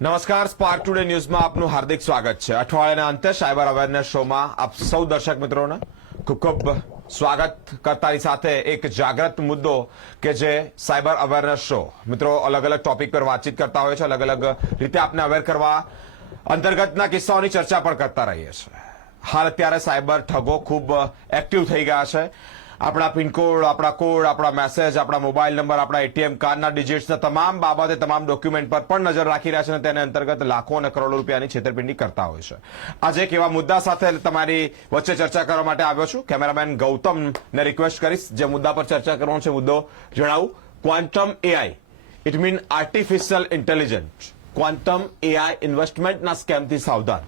નમસ્કાર spark Today ન્યૂઝમાં આપનું હાર્દિક સ્વાગત છે. અઠવાડિયાના અંતે સાયબર અવેરનેસ શોમાં આપ સૌ દર્શક મિત્રોને ખૂબ ખૂબ સ્વાગત કરતાની સાથે એક જાગ્રત મુદ્દો કે જે સાયબર અવેરનેસ શો. મિત્રો અલગ અલગ ટોપિક પર વાતચીત કરતા હોય છે અલગ અલગ રીતે આપને અવેર કરવા અંતર્ગતના કિસ્સાઓની ચર્ચા પણ કરતા રહીએ છીએ. હાલ અત્યારે સાયબર ઠગો ખૂબ એક્ટિવ થઈ ગયા છે. આપણા પિનકોડ આપણા કોડ, આપણા મેસેજ આપણા મોબાઈલ નંબર આપણા એટીએમ કાર્ડના ડિજિટ્સના તમામ બાબતે તમામ ડોક્યુમેન્ટ પર પણ નજર રાખી રહ્યા છે અને તેને અંતર્ગત લાખો અને કરોડો રૂપિયાની છેતરપિંડી કરતા હોય છે. આજે એક એવા મુદ્દા સાથે તમારી વચ્ચે ચર્ચા કરવા માટે આવ્યો છું. કેમેરામેન ગૌતમને રિક્વેસ્ટ કરીશ જે મુદ્દા પર ચર્ચા કરવાનો છે. મુદ્દો જણાવું. Quantum AI it mean artificial intelligent quantum AI ઇન્વેસ્ટમેન્ટના સ્કેમથી સાવધાન.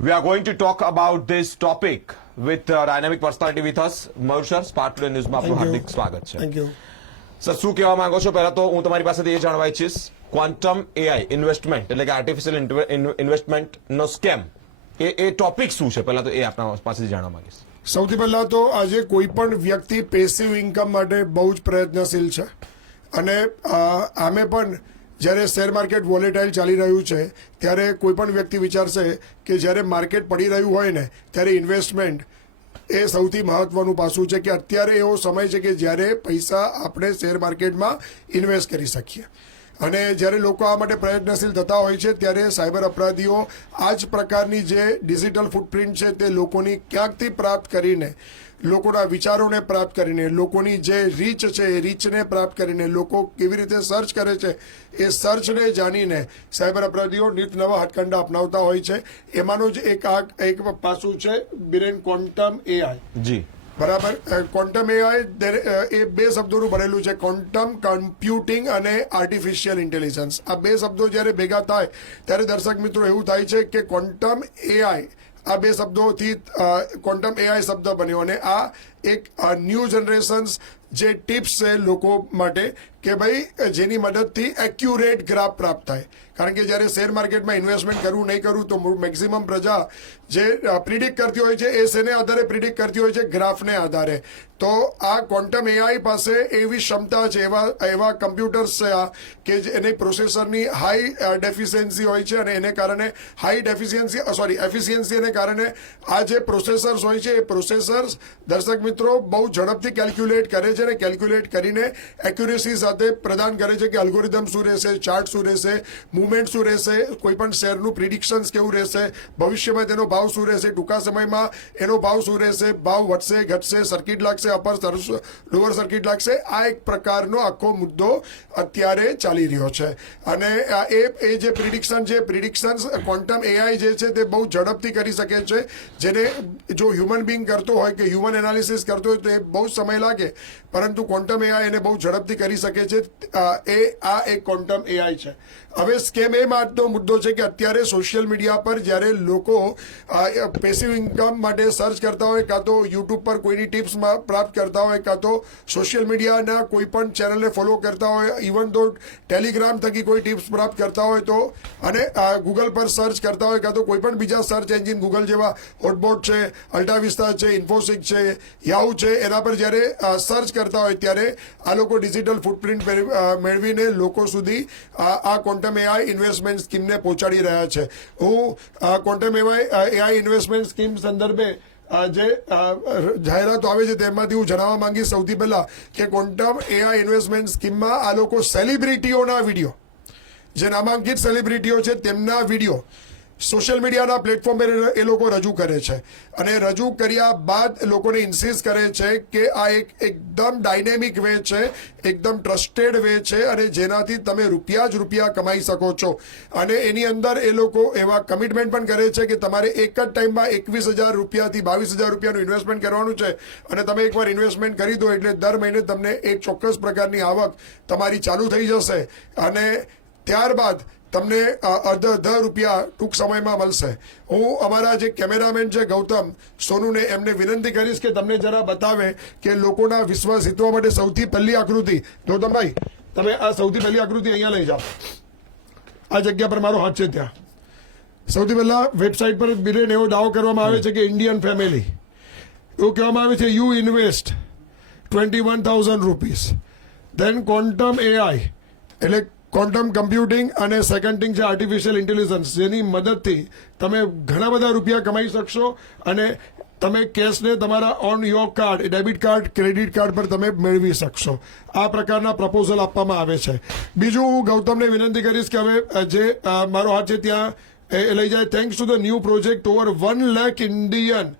We are going to talk about this topic with dynamic personality with us. Mayur sir Spark Today ન્યૂઝમાં આપનું હાર્દિક સ્વાગત છે. થેન્ક યુ સર શું કહેવા માંગો છો? પહેલા તો હું તમારી પાસેથી એ જાણવા ઈચ્છીશ ક્વોન્ટમ એઆઈ ઇન્વેસ્ટમેન્ટ એટલે કે આર્ટિફિશિયલ ઇન્વેસ્ટમેન્ટ નો સ્કેમ એ એ ટોપિક શું છે? પહેલા તો એ આપણા પાસેથી જાણવા માંગીશ. સૌથી પહેલા તો આજે કોઈ પણ વ્યક્તિ પેસિવ ઇન્કમ માટે બહુ જ પ્રયત્નશીલ છે. અને આમે પણ જ્યારે શેર માર્કેટ વોલેટાઇલ ચાલી રહ્યું છે, ત્યારે કોઈ પણ વ્યક્તિ વિચારશે કે જ્યારે માર્કેટ પડી રહ્યું હોય ને, ત્યારે ઇન્વેસ્ટમેન્ટ એ સૌથી મહત્વનું પાસું છે કે અત્યારે એવો સમય છે કે જ્યારે પૈસા આપણે શેર માર્કેટમાં ઇન્વેસ્ટ કરી શકીએ. અને જ્યારે લોકો આ માટે પ્રયત્નશીલ થતા હોય છે, ત્યારે સાયબર અપરાધીઓ આ જ પ્રકારની જે ડિજિટલ ફૂટપ્રિન્ટ છે, તે લોકોની ક્યાંકથી પ્રાપ્ત કરીને, લોકોના વિચારોને પ્રાપ્ત કરીને, લોકોની જે રીચ છે, એ રીચને પ્રાપ્ત કરીને લોકો કેવી રીતે સર્ચ કરે છે, એ સર્ચને જાણીને સાયબર અપરાધીઓ નિત નવા હાથકંડા અપનાવતા હોય છે. એમાંનું જ એક આ, એક પાસું છે બિરેન ક્વોન્ટમ એઆઈ જી. બરાબર. ક્વોન્ટમ એઆઈ એ બે શબ્દોનું ભરેલું છે. ક્વોન્ટમ કમ્પ્યુટિંગ અને આર્ટિફિશિયલ ઇન્ટેલિજન્સ આ બે શબ્દો જ્યારે ભેગા થાય, ત્યારે દર્શક મિત્રો એવું થાય છે કે ક્વોન્ટમ એઆઈ આ બે શબ્દોથી ક્વોન્ટમ એઆઈ શબ્દ બન્યો. અને આ એક ન્યૂ જનરેશન્સ જે ટિપ્સ છે લોકો માટે કે ભાઈ જેની મદદથી એક્યુરેટ ગ્રાફ પ્રાપ્ત થાય. કારણ કે જ્યારે શેર માર્કેટમાં ઇન્વેસ્ટમેન્ટ કરવું નહીં કરવું તો મેક્સિમમ પ્રજા જે પ્રિડિક્ટ કરતી હોય છે, એ શેને આધારે પ્રિડિક્ટ કરતી હોય છે, ગ્રાફને આધારે. તો આ ક્વોન્ટમ એઆઈ પાસે એવી ક્ષમતા છે, એવા એવા કમ્પ્યુટર્સ છે આ, કે એની પ્રોસેસરની હાઈ ડેફિશિયન્સી હોય છે અને એને કારણે હાઈ ડેફિશિયન્સી સોરી એફિશિયન્સીને કારણે આ જે પ્રોસેસર્સ હોય છે, એ પ્રોસેસર્સ દર્શક મિત્રો, બહુ ઝડપથી કેલ્ક્યુલેટ કરે છે અને કેલ્ક્યુલેટ કરીને એક્યુરેસી સાથે પ્રદાન કરે છે કે અલ્ગોરિધમ શું રહેશે, ચાર્ટ શું રહેશે મુવમેન્ટ શું રહેશે કોઈ પણ શેરનું પ્રિડિક્શન્સ કેવું રહેશે, ભવિષ્યમાં તેનો ભાવ શું રહેશે, ટૂંકા સમયમાં એનો ભાવ શું રહેશે, ભાવ વધશે, ઘટશે સર્કિટ લાગશે અપર લોઅર સર્કિટ લાગશે, આ એક પ્રકારનો આખો મુદ્દો અત્યારે ચાલી રહ્યો છે. અને એ એ જે પ્રિડિક્શન છે પ્રિડિક્શન્સ ક્વોન્ટમ એઆઈ જે છે તે બહુ ઝડપથી કરી શકે છે. જેને જો હ્યુમન બિંગ કરતો હોય કે હ્યુમન એનાલિસિસ કરતો હોય તો એ બહુ સમય લાગે. પરંતુ ક્વોન્ટમ એઆઈ એને બહુ ઝડપથી કરી શકે છે એ આ એક ક્વોન્ટમ એઆઈ છે. હવે સ્કેમ એ માટેનો મુદ્દો છે કે અત્યારે સોશિયલ મીડિયા પર જ્યારે લોકો પેસિવ ઇન્કમ માટે સર્ચ કરતા હોય, કાં તો યુટ્યુબ પર કોઈની ટિપ્સ પ્રાપ્ત કરતા હોય, કાં તો સોશિયલ મીડિયાના કોઈ પણ ચેનલને ફોલો કરતા હોય ઇવન તો ટેલિગ્રામ થકી કોઈ ટિપ્સ પ્રાપ્ત કરતા હોય તો, અને ગૂગલ પર સર્ચ કરતા હોય, કાં તો કોઈ પણ બીજા સર્ચ એન્જિન ગૂગલ જેવા હોટબોટ છે અલ્ટાવિસ્તા છે ઇન્ફોસિક છે યાહુ છે, એના પર જ્યારે સર્ચ કરતા હોય ત્યારે આ લોકો ડિજિટલ ફૂટપ્રિન્ટ મેળવીને લોકો સુધી આ આ ક્વોન્ટમ એઆઈ ઇન્વેસ્ટમેન્ટ સ્કીમને પહોંચાડી રહ્યા છે. હું quantum AI AI investment scheme સંદર્ભે જે જાહેરાતો આવે છે તેમાંથી હું જણાવવા માંગીશ સૌથી પહેલા કે ક્વોન્ટમ એઆઈ ઇન્વેસ્ટમેન્ટ સ્કીમમાં આ લોકો સેલિબ્રિટીઓના વીડિયો જે નામાંકિત સેલિબ્રિટીઓ છે તેમના વીડિયો સોશિયલ મીડિયાના પ્લેટફોર્મ એ લોકો રજૂ કરે છે. અને રજૂ કર્યા બાદ લોકોને ઇન્સિસ્ટ કરે છે કે આ એક એકદમ ડાયનેમિક વે છે, એકદમ ટ્રસ્ટેડ વે છે અને જેનાથી તમે રૂપિયા જ રૂપિયા કમાઈ શકો છો. અને એની અંદર એ લોકો એવા કમિટમેન્ટ પણ કરે છે કે તમારે એક જ ટાઈમમાં એકવીસ હજાર રૂપિયાથી બાવીસ હજાર રૂપિયાનું ઇન્વેસ્ટમેન્ટ કરવાનું છે. અને તમે એકવાર ઇન્વેસ્ટમેન્ટ કરી દો એટલે દર મહિને તમને એક ચોક્કસ પ્રકારની આવક તમારી ચાલુ થઈ જશે. અને ત્યારબાદ તમને અર્ધ અડધા રૂપિયા ટૂંક સમયમાં મળશે. હું અમારા જે કેમેરામેન છે, ગૌતમ સોનુને એમને વિનંતી કરીશ કે તમને જરા બતાવે કે લોકોના વિશ્વાસ જીતવા માટે સૌથી પહેલી આકૃતિ. ગૌતમભાઈ, તમે આ સૌથી પહેલી આકૃતિ અહીંયા લઈ જાઓ. આ જગ્યા પર મારો હાથ છે ત્યાં. સૌથી પહેલા વેબસાઇટ પર બિરેન એવો દાવો કરવામાં આવે છે કે ઇન્ડિયન ફેમિલી. એવું કહેવામાં આવે છે you invest twenty one thousand rupees then quantum AI એટલે ક્વોન્ટમ કમ્પ્યુટિંગ અને સેકન્ડ થિંગ છે આર્ટિફિશિયલ ઇન્ટેલિજન્સ જેની મદદથી તમે ઘણા બધા રૂપિયા કમાઈ શકશો અને તમે કેશને તમારા on your card debit card credit card પર તમે મેળવી શકશો. આ પ્રકારના પ્રપોઝલ આપવામાં આવે છે. બીજું હું ગૌતમને વિનંતી કરીશ કે હવે જે મારો હાથ છે ત્યાં, એ લઈ જાય. Thanks to the new project over one lakh Indian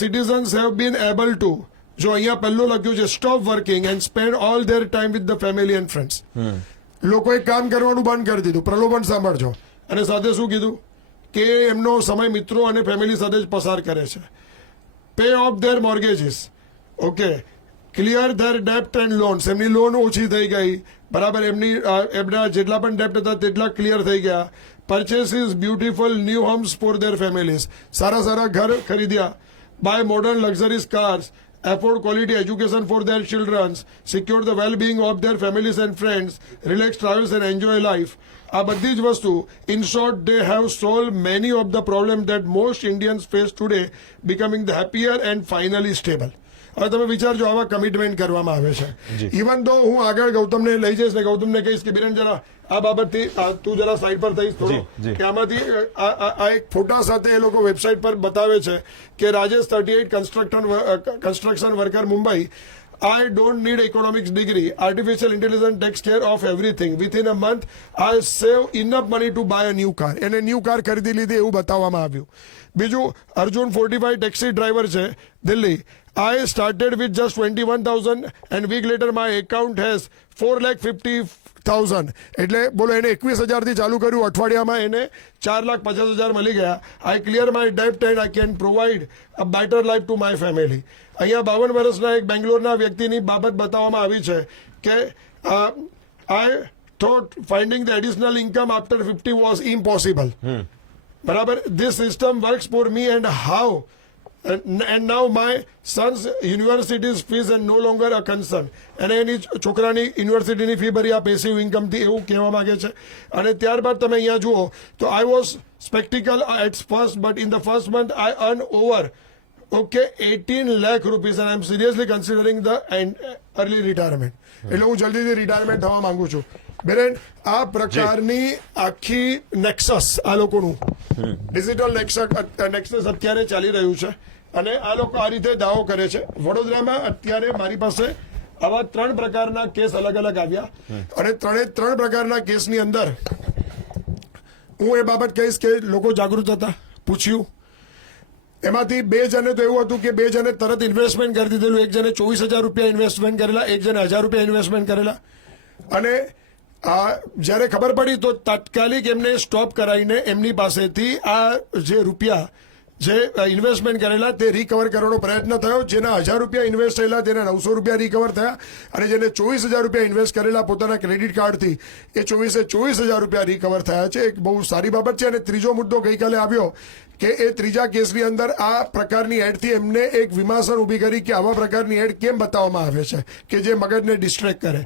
citizens have been able to જો અહીંયા પહેલું લખ્યું છે stop working and spend all their time with the family and friends લોકોએ કામ કરવાનું બંધ કરી દીધું. પ્રલોભન સાંભળજો. અને સાથે શું કીધું? કે એમનો સમય મિત્રો અને ફેમિલી સાથે જ પસાર કરે છે. Pay off their mortgages okay clear their ડેપ્ટ and loans એમની લોન ઓછી થઈ ગઈ. બરાબર, એમની એમના જેટલા પણ ડેપ્ટ હતા તેટલા ક્લિયર થઈ ગયા. Purchases beautiful new homes for their families સારા સારા ઘર ખરીદ્યા. Buy modern luxuries cars afford quality education for their children, secure the well-being of their families and friends, relax travels and enjoy life. આ બધી જ વસ્તુ in short they have solve many of the problem that most Indians face today becoming the happier and finally stable હવે તમે વિચારજો આવા commitment કરવામાં આવે છે. ઇવન તો હું આગળ ગૌતમને લઈ જઈશ ને ગૌતમને કહીશ કે બિરેન જરા આ બાબતથી આ તું જરા સાઈડ પર થઈશ થોડો. કે આમાંથી આ એક ફોટા સાથે એ લોકો વેબસાઇટ પર બતાવે છે કે Rajesh thirty eight construction construction worker Mumbai. I don't need economics degree artificial intelligence takes care of everything within a month I save enough money to buy a new car એને new car ખરીદી લીધી એવું બતાવવામાં આવ્યું. બીજું Arjun forty five taxi driver છે Delhi. I started with just 21,000 and week later my account has 4 lakh 50,000 એટલે બોલો એને એકવીસ હજારથી ચાલુ કર્યું. અઠવાડિયામાં એને ચાર લાખ પચાસ હજાર મળી ગયા. I clear my ડેપ્ટ and I can provide a better life to my family અહીંયા બાવન વર્ષના એક બેંગ્લોરના વ્યક્તિની બાબત બતાવવામાં આવી છે કે I thought finding the additional income after fifty was impossible બરાબર? This system works for me and how and, and now my son's university's fees are no longer a concern. અને એની છોકરાની યુનિવર્સિટીની ફી ભરી આ પેસિવ ઇન્કમથી એવું કહેવા માગે છે. અને ત્યારબાદ તમે અહીંયા જુઓ તો I was sceptical at first but in the first month I earn over okay eighteen lakh rupees and I am seriously considering the and early retirement એટલે હું જલ્દીથી રિટાયરમેન્ટ થવા માંગુ છું. બેરેન આ પ્રકારની આખી નેક્સસ આ લોકોનું. ડિજિટલ નેક્સસ નેક્સસ અત્યારે ચાલી રહ્યું છે. અને આ લોકો આ રીતે દાવો કરે છે. વડોદરામાં અત્યારે મારી પાસે આવા ત્રણ પ્રકારના કેસ અલગ અલગ આવ્યા. અને ત્રણે ત્રણ પ્રકારના કેસની અંદર હું એ બાબત કહીશ કે લોકો જાગૃત હતા, પૂછ્યું. એમાંથી બે જણે તો એવું હતું કે બે જણે તરત ઇન્વેસ્ટમેન્ટ કરી દીધેલું. એક જણે ચોવીસ હજાર રૂપિયા ઇન્વેસ્ટમેન્ટ કરેલા, એક જણે હજાર રૂપિયા ઇન્વેસ્ટમેન્ટ કરેલા. અને આ જ્યારે ખબર પડી તો તાત્કાલિક એમને સ્ટોપ કરાવીને એમની પાસેથી આ જે રૂપિયા જે ઇન્વેસ્ટમેન્ટ કરેલા તે રિકવર કરવાનો પ્રયત્ન થયો. જેના હજાર રૂપિયા ઇન્વેસ્ટ થયેલા તેના નવસો રૂપિયા રિકવર થયા. અને જેને ચોવીસ હજાર રૂપિયા ઇન્વેસ્ટ કરેલા પોતાના ક્રેડિટ કાર્ડથી એ ચોવીસે ચોવીસ હજાર રૂપિયા રિકવર થયા છે. એક બહુ સારી બાબત છે. અને ત્રીજો મુદ્દો ગઈકાલે આવ્યો કે એ ત્રીજા કેસની અંદર આ પ્રકારની એડથી એમને એક વિમાસણ ઊભી કરી કે આવા પ્રકારની એડ કેમ બતાવવામાં આવે છે? કે જે મગજને ડિસ્ટ્રેક્ટ કરે.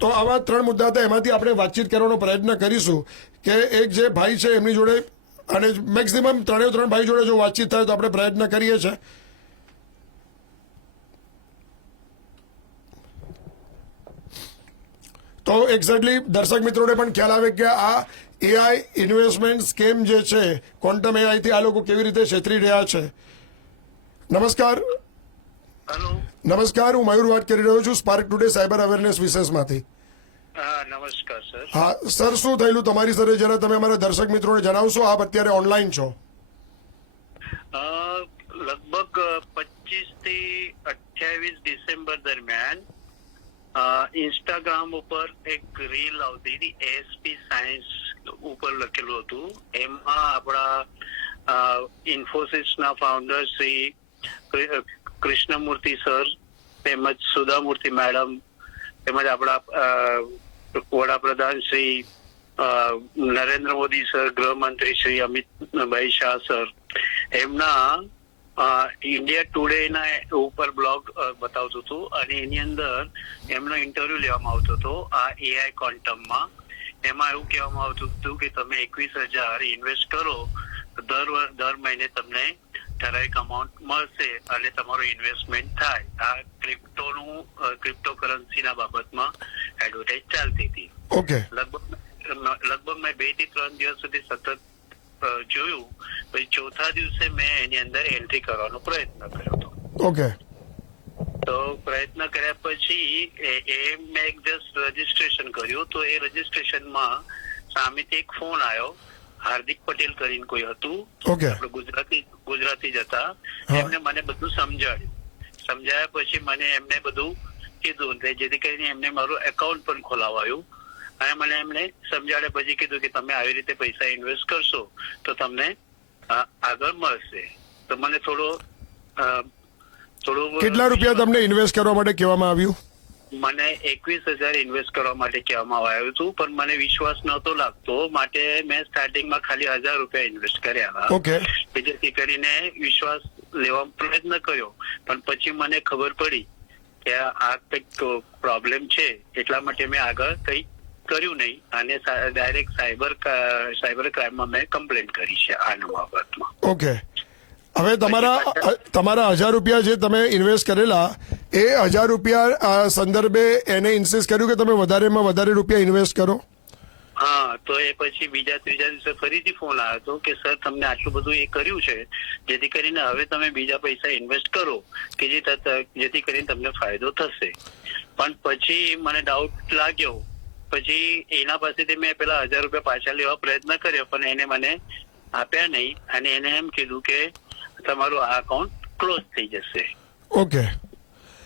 તો આવા ત્રણ મુદ્દા હતા. એમાંથી આપણે વાતચીત કરવાનો પ્રયત્ન કરીશું કે એક જે ભાઈ છે એમની જોડે અને મેક્સિમમ ત્રણે ત્રણ ભાઈ જોડે જો વાતચીત થાય તો આપણે પ્રયત્ન કરીએ છીએ. તો એક્ઝેક્ટલી દર્શક મિત્રોને પણ ખ્યાલ આવે કે આ એઆઈ ઇન્વેસ્ટમેન્ટ સ્કેમ જે છે ક્વોન્ટમ એઆઈ થી આ લોકો કેવી રીતે છેતરી રહ્યા છે. નમસ્કાર. હેલો નમસ્કાર હું મયુર વાત કરી રહ્યો છું સ્પાર્ક ટુડે સાયબર અવેરનેસ વિશેષમાંથી. નમસ્કાર સર હા સર શું થયેલું તમારી સાથે? જરા તમે અમારા દર્શક મિત્રોને જણાવશો આપ અત્યારે ઓનલાઈન છો. અ, લગભગ પચીસથી અઠ્યાવીસ ડિસેમ્બર દરમિયાન ઇન્સ્ટાગ્રામ ઉપર એક રીલ આવતી હતી એસપી સાયન્સ ઉપર લખેલું હતું. એમાં આપણા ઇન્ફોસિસના ફાઉન્ડર શ્રી કૃષ્ણમૂર્તિ સર તેમજ સુધામૂર્તિ મેડમ તેમજ આપણા વડાપ્રધાન શ્રી નરેન્દ્ર મોદી સર, ગૃહમંત્રી શ્રી અમિતભાઈ શાહ સર, એમના ઇન્ડિયા ટુડે ના ઉપર બ્લોગ બતાવતું હતું. અને એની અંદર એમનો ઇન્ટરવ્યુ લેવામાં આવતો હતો, આ એઆઈ ક્વોન્ટમમાં એમાં એવું કહેવામાં આવતું હતું કે તમે એકવીસ હજાર ઇન્વેસ્ટ કરો, દર દર મહિને તમને ઠરાવિક અમાઉન્ટ મળશે અને તમારું ઇન્વેસ્ટમેન્ટ થાય. આ ક્રિપ્ટોનું ક્રિપ્ટોકરન્સીના બાબતમાં એડવર્ટાઇઝ ચાલતી હતી. ઓકે લગભગ લગભગ મેં બેથી ત્રણ દિવસ સુધી સતત જોયું. પછી ચોથા દિવસે મેં એની અંદર એન્ટ્રી કરવાનો પ્રયત્ન કર્યો હતો. ઓકે તો પ્રયત્ન કર્યા પછી એ- મેં એક જસ્ટ રજીસ્ટ્રેશન કર્યું. તો એ રજીસ્ટ્રેશનમાં સામેથી એક ફોન આવ્યો. હાર્દિક પટેલ કરીને કોઈ હતું. આપણે ગુજરાતી ગુજરાતી જ હતા. એમને મને બધું સમજાવ્યું સમજાયા પછી મને એમને બધું કીધું જેથી કરીને એમને મારું એકાઉન્ટ પણ ખોલાવાયું. અને મને એમને સમજાડ્યા પછી કીધું કે તમે આવી રીતે પૈસા ઇન્વેસ્ટ કરશો તો તમને આગળ મળશે. તો મને થોડો થોડું કેટલા રૂપિયા તમને ઇન્વેસ્ટ કરવા માટે કહેવામાં આવ્યું? મને એકવીસ હજાર ઇન્વેસ્ટ કરવા માટે કહેવામાં આવ્યું હતું પણ મને વિશ્વાસ નહોતો લાગતો. માટે મેં સ્ટાર્ટિંગમાં ખાલી હજાર રૂપિયા ઇન્વેસ્ટ કર્યા હતા. કે જેથી કરીને વિશ્વાસ લેવા પ્રયત્ન કર્યો. પણ પછી મને ખબર પડી કે આ કંઈક પ્રોબ્લેમ છે. એટલા માટે મેં આગળ કઈ કર્યું નહીં. અને ડાયરેક્ટ સાયબર સાયબર ક્રાઇમમાં મેં કમ્પ્લેન કરી છે આના બાબતમાં ઓકે. હવે તમારા તમારા હજાર રૂપિયા જે તમે ઇન્વેસ્ટ કરેલા, એ હજાર રૂપિયા સંદર્ભે એને ઇન્સિસ્ટ કર્યું કે તમે વધારેમાં વધારે રૂપિયા ઇન્વેસ્ટ કરો? હા, તો એ પછી બીજા ત્રીજા દિવસે ફરીથી ફોન આવ્યો હતો કે, સર, તમને આટલું બધું એ કર્યું છે, જેથી કરીને હવે તમે બીજા પૈસા ઇન્વેસ્ટ કરો, કે જે જેથી કરીને તમને ફાયદો થશે. પણ પછી મને ડાઉટ લાગ્યો. પછી એના પાસેથી મેં પેલા હજાર રૂપિયા પાછા લેવા પ્રયત્ન કર્યો, પણ એને મને આપ્યા નહીં. અને એને એમ કીધું કે તમારું આ અકાઉન્ટ ક્લોઝ થઈ જશે. ઓકે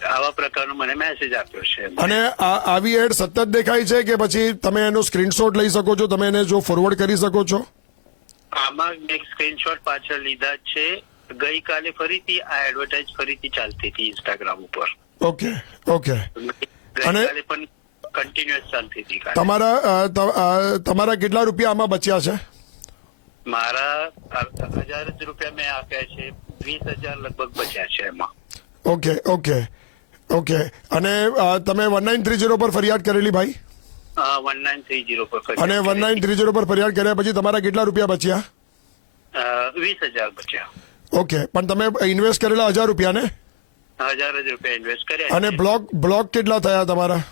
આવા પ્રકારનો મને મેસેજ આપ્યો છે. અને આ આવી એડ સતત દેખાય છે કે પછી તમે એનો સ્ક્રીનશોટ લઈ શકો છો? તમે એને જો ફોરવર્ડ કરી શકો છો? આમાં મેં સ્ક્રીનશોટ પાછળ લીધા છે. ગઈકાલે ફરીથી આ એડવર્ટાઇઝ ફરીથી ચાલતી હતી ઇન્સ્ટાગ્રામ ઉપર. ઓકે ઓકે અને- પણ કન્ટિન્યુઅસ ચાલતી હતી તમારા તમારા કેટલા રૂપિયા આમાં બચ્યા છે? મારા હજાર જ રૂપિયા મેં આપ્યા છે. વીસ હજાર લગભગ બચ્યા છે એમાં. Okay okay okay. અને તમે વન નાઇન થ્રી જીરો પર ફરિયાદ કરેલી ભાઈ? વન નાઇન થ્રી જીરો પર અને વન નાઇન થ્રી જીરો પર ફરિયાદ કર્યા પછી તમારા કેટલા રૂપિયા બચ્યા? વીસ હજાર બચ્યા. ઓકે પણ તમે ઇન્વેસ્ટ કરેલા હજાર રૂપિયા ને? હજાર જ રૂપિયા ઇન્વેસ્ટ કર્યા અને બ્લોક બ્લોક કેટલા થયા તમારા?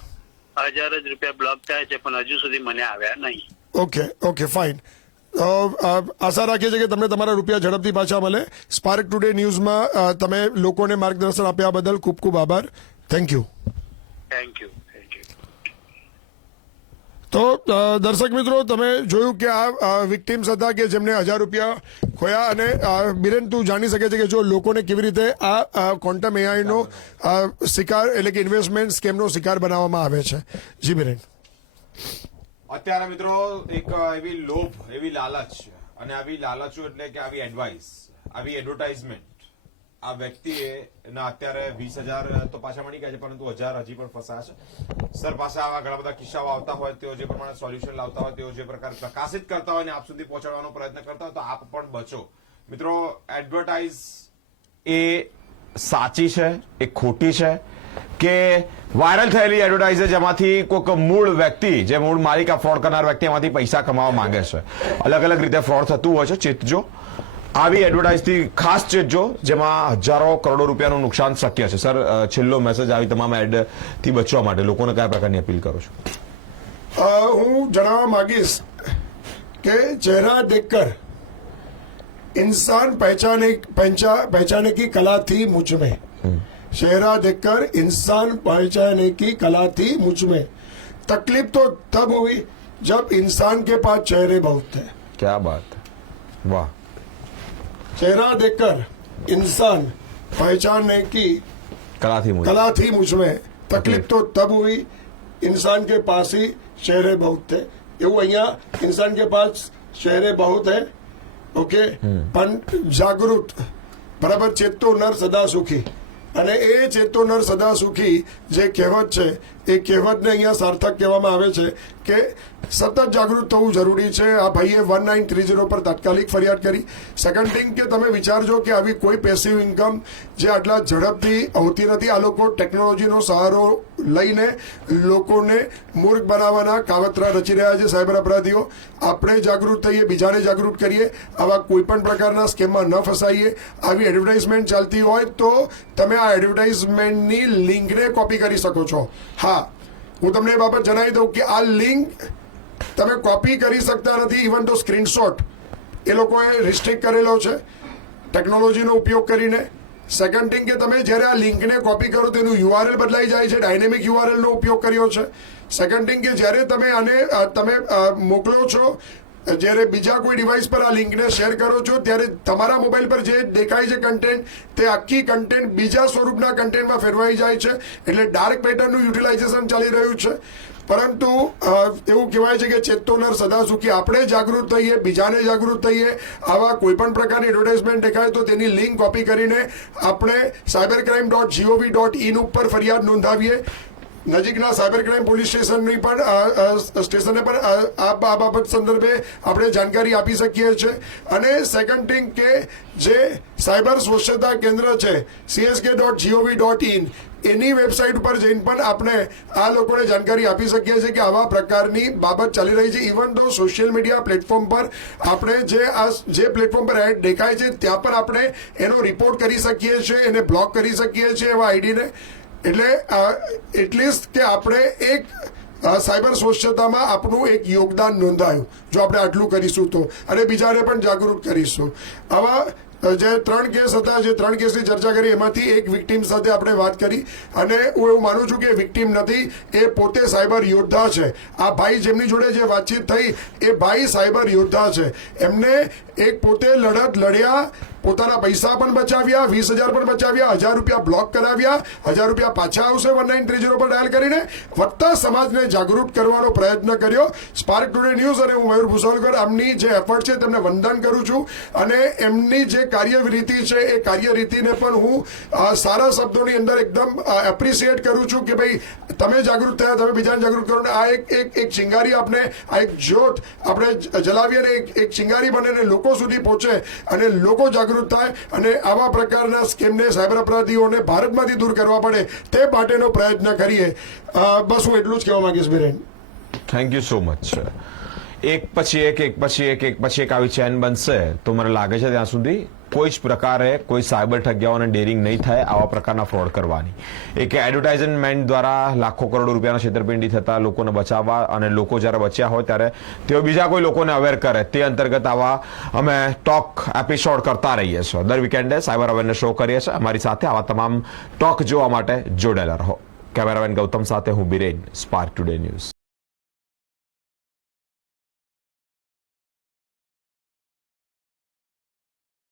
હજાર જ રૂપિયા બ્લોક થયા છે પણ હજુ સુધી મને આવ્યા નહીં. Okay okay fine. આશા રાખીએ છીએ કે તમને તમારા રૂપિયા ઝડપથી પાછા મળે. સ્પાર્ક ટુડે ન્યૂઝમાં તમે લોકોને માર્ગદર્શન આપ્યા બદલ ખૂબ ખૂબ આભાર. થેન્ક યુ થેન્ક યુ તો દર્શક મિત્રો તમે જોયું કે આ વિક્ટિમ્સ હતા કે જેમને હજાર રૂપિયા ખોયા અને બિરેન તું જાણી શકે છે કે જો લોકોને કેવી રીતે આ ક્વોન્ટમ એઆઈનો શિકાર એટલે કે ઇન્વેસ્ટમેન્ટ સ્કેમનો શિકાર બનાવવામાં આવે છે. જી બિરેન અત્યારે મિત્રો એક એવી લોભ, એવી લાલચ અને આવી લાલચો એટલે કે આવી એડવાઇસ આવી એડવર્ટાઇઝમેન્ટ આ વ્યક્તિએ એના અત્યારે વીસ હજાર તો પાછા મળી ગયા છે, પરંતુ હજાર હજી પણ ફસાયા છે સર પાસે આવા ઘણા બધા કિસ્સાઓ આવતા હોય, તેઓ જે પ્રમાણે સોલ્યુશન લાવતા હોય, તેઓ જે પ્રકાર પ્રકાશિત કરતા હોય ને આપ સુધી પહોંચાડવાનો પ્રયત્ન કરતા હોય, તો આપ પણ બચો. મિત્રો એડવર્ટાઇઝ એ સાચી છે, એ ખોટી છે કે વાયરલ થયેલી એડવર્ટાઇઝ જેમાંથી કોઈક મૂળ વ્યક્તિ જે મૂળ માલિક આ ફ્રોડ કરનાર વ્યક્તિ એમાંથી પૈસા કમાવા માંગે છે અલગ અલગ રીતે ફ્રોડ થતું હોય છે ચેતજો આવી એડવર્ટાઇઝથી ખાસ ચેતજો જેમાં હજારો કરોડો રૂપિયાનું નુકસાન શક્ય છે સર અ, છેલ્લો મેસેજ આવી તમામ એડથી બચવા માટે લોકોને કયા પ્રકારની અપીલ કરો છો અ, હું જણાવવા માંગીશ કે ચહેરા દેખકર इंसान पहचाने पहचा पहचाने की कला थी मुझ में चेहरा देखकर इंसान पहचाने की कला थी मुझमें। तकलीफ़ तो तब हुई जब इंसान के पास चेहरे बहुत थे। क्या बात है। वाह। चेहरा देखकर इंसान पहचानने की कला थी मुझ कला थी मुझमें। तकलीफ़ तो तब हुई इंसान के पास ही चेहरे बहुत थे। ये अहियाँ इंसान के पास चेहरे बहुत है ओके? हम्म। जागरूक बराबर चेतो नर सदा सुखी। અને એ ચેતો નર સદા સુખી જે કહેવત છે, એ કહેવતને અહીંયા સાર્થક કહેવામાં આવે છે કે સતત જાગૃત થવું જરૂરી છે. આ ભાઈએ વન નાઇન થ્રી ઝીરો પર તાત્કાલિક ફરિયાદ કરી. સેકન્ડ થિંગ કે તમે વિચારજો કે આવી કોઈ પેસિવ ઇન્કમ જે આટલા ઝડપથી આવતી નથી. આ લોકો ટેકનોલોજીનો સહારો લઈને લોકોને મૂર્ખ બનાવવાના કાવતરા રચી રહ્યા છે સાયબર અપરાધીઓ. આપણે જાગૃત થઈએ, બીજાને જાગૃત કરીએ, આવા કોઈપણ પ્રકારના સ્કેમમાં ન ફસાઈએ. આવી એડવર્ટાઇઝમેન્ટ ચાલતી હોય તો તમે આ એડવર્ટાઇઝમેન્ટની લિંકને કોપી કરી શકો છો. હા, હું તમને એ બાબત જણાવી દઉં કે આ લિંક તમે કોપી કરી શકતા નથી ઇવન તો સ્ક્રીનશોટ એ લોકોએ રિસ્ટ્રિક્ટ કરેલો છે. ટેકનોલોજીનો ઉપયોગ કરીને સેકન્ડ થિંગ કે તમે જ્યારે આ લિંકને કોપી કરો, તેનું યુઆરએલ બદલાઈ જાય છે ડાયનેમિક યુઆરએલનો ઉપયોગ કર્યો છે. સેકન્ડ થિંગ કે જ્યારે તમે આને તમે મોકલો છો, જ્યારે બીજા કોઈ ડિવાઇસ પર આ લિંકને શેર કરો છો, ત્યારે તમારા મોબાઈલ પર જે દેખાય છે કન્ટેન્ટ તે આખી કન્ટેન્ટ બીજા સ્વરૂપના કન્ટેન્ટમાં ફેરવાઈ જાય છે. એટલે ડાર્ક પેટર્નનું યુટિલાઇઝેશન ચાલી રહ્યું છે. પરંતુ એવું કહેવાય છે કે ચેતોનર સદા સુખી આપણે જાગૃત થઈએ, બીજાને જાગૃત થઈએ, આવા કોઈ પણ પ્રકારની એડવર્ટાઇઝમેન્ટ દેખાય તો તેની લિંક કોપી કરીને આપણે cyber crime dot G O V dot in ઉપર ફરિયાદ નોંધાવીએ. નજીકના સાયબર ક્રાઇમ પોલીસ સ્ટેશનની પણ સ્ટેશને પણ આ આ બાબત સંદર્ભે આપણે જાણકારી આપી શકીએ છીએ. અને સેકન્ડ થિંગ કે જે સાયબર સ્વચ્છતા કેન્દ્ર છે CSK dot G O V dot in any website ઉપર જઈને પણ આપણે આ લોકોને જાણકારી આપી શકીએ છીએ કે આવા પ્રકારની બાબત ચાલી રહી છે. ઇવન તો સોશિયલ મીડિયા પ્લેટફોર્મ પર આપણે જે આ, જે પ્લેટફોર્મ પર એડ દેખાય છે, ત્યાં પણ આપણે એનો રિપોર્ટ કરી શકીએ છીએ, એને બ્લોક કરી શકીએ છીએ એવા આઈડીને એટલે એટલીસ્ટ કે આપણે એક સાયબર સ્વચ્છતામાં આપણું એક યોગદાન નોંધાયું, જો આપણે આટલું કરીશું તો. અને બીજાને પણ જાગૃત કરીશું. આવા જે ત્રણ કેસ હતા, જે ત્રણ કેસની ચર્ચા કરી, એમાંથી એક વિક્ટીમ સાથે આપણે વાત કરી. અને હું એવું માનું છું કે વિક્ટીમ નથી, એ પોતે સાયબર યોદ્ધા છે. આ ભાઈ જેમની જોડે જે વાતચીત થઈ, એ ભાઈ સાયબર યોદ્ધા છે. એમને એક પોતે લડત લડ્યા, પોતાના પૈસા પણ બચાવ્યા, વીસ હજાર પણ બચાવ્યા, હજાર રૂપિયા બ્લોક કરાવ્યા, હજાર રૂપિયા પાછા આવશે વન નાઇન થ્રી જીરો પર ડાયલ કરીને વધતા સમાજને જાગૃત કરવાનો પ્રયત્ન કર્યો. સ્પાર્ક ટુડે ન્યૂઝ અને હું મયુર ભૂસોલકર આમની જે એફર્ટ છે તેમને વંદન કરું છું અને એમની જે કાર્યરીતિ છે એ કાર્યરીતિને પણ હું સારા શબ્દોની અંદર એકદમ એપ્રિસિએટ કરું છું કે ભાઈ તમે જાગૃત થયા, તમે બીજાને જાગૃત કરો આ એક એક એક ચિંગારી આપણે આ એક જ્યોત આપણે જલાવીએ અને એક ચિંગારી બને અને લોકો સુધી પહોંચે અને લોકો જાગૃત થાય અને આવા પ્રકારના સ્કેમને સાયબર અપરાધીઓને ભારતમાંથી દૂર કરવા પડે તે માટેનો પ્રયત્ન કરીએ. બસ હું એટલું જ કહેવા માંગીશ Biren thank you so much એક પછી એક એક પછી એક એક પછી એક આવી ચેન બનશે, તો મને લાગે છે ત્યાં સુધી કોઈ જ પ્રકારે કોઈ સાયબર ઠગ્યાઓને ડેરિંગ નહીં થાય આવા પ્રકારના ફ્રોડ કરવાની. એક એડવર્ટાઇઝમેન્ટ દ્વારા લાખો કરોડો રૂપિયાના છેતરપિંડી થતા લોકોને બચાવવા અને લોકો જ્યારે બચ્યા હોય ત્યારે તેઓ બીજા કોઈ લોકોને અવેર કરે, તે અંતર્ગત આવા અમે ટોક એપિસોડ કરતા રહીએ છીએ. દર વીકેન્ડે સાયબર અવેરનેસ શો કરીએ છીએ. અમારી સાથે આવા તમામ ટોક જોવા માટે જોડાયેલા રહો. કેમેરામેન ગૌતમ સાથે હું બિરેન સ્પાર્ક ટુડે ન્યૂઝ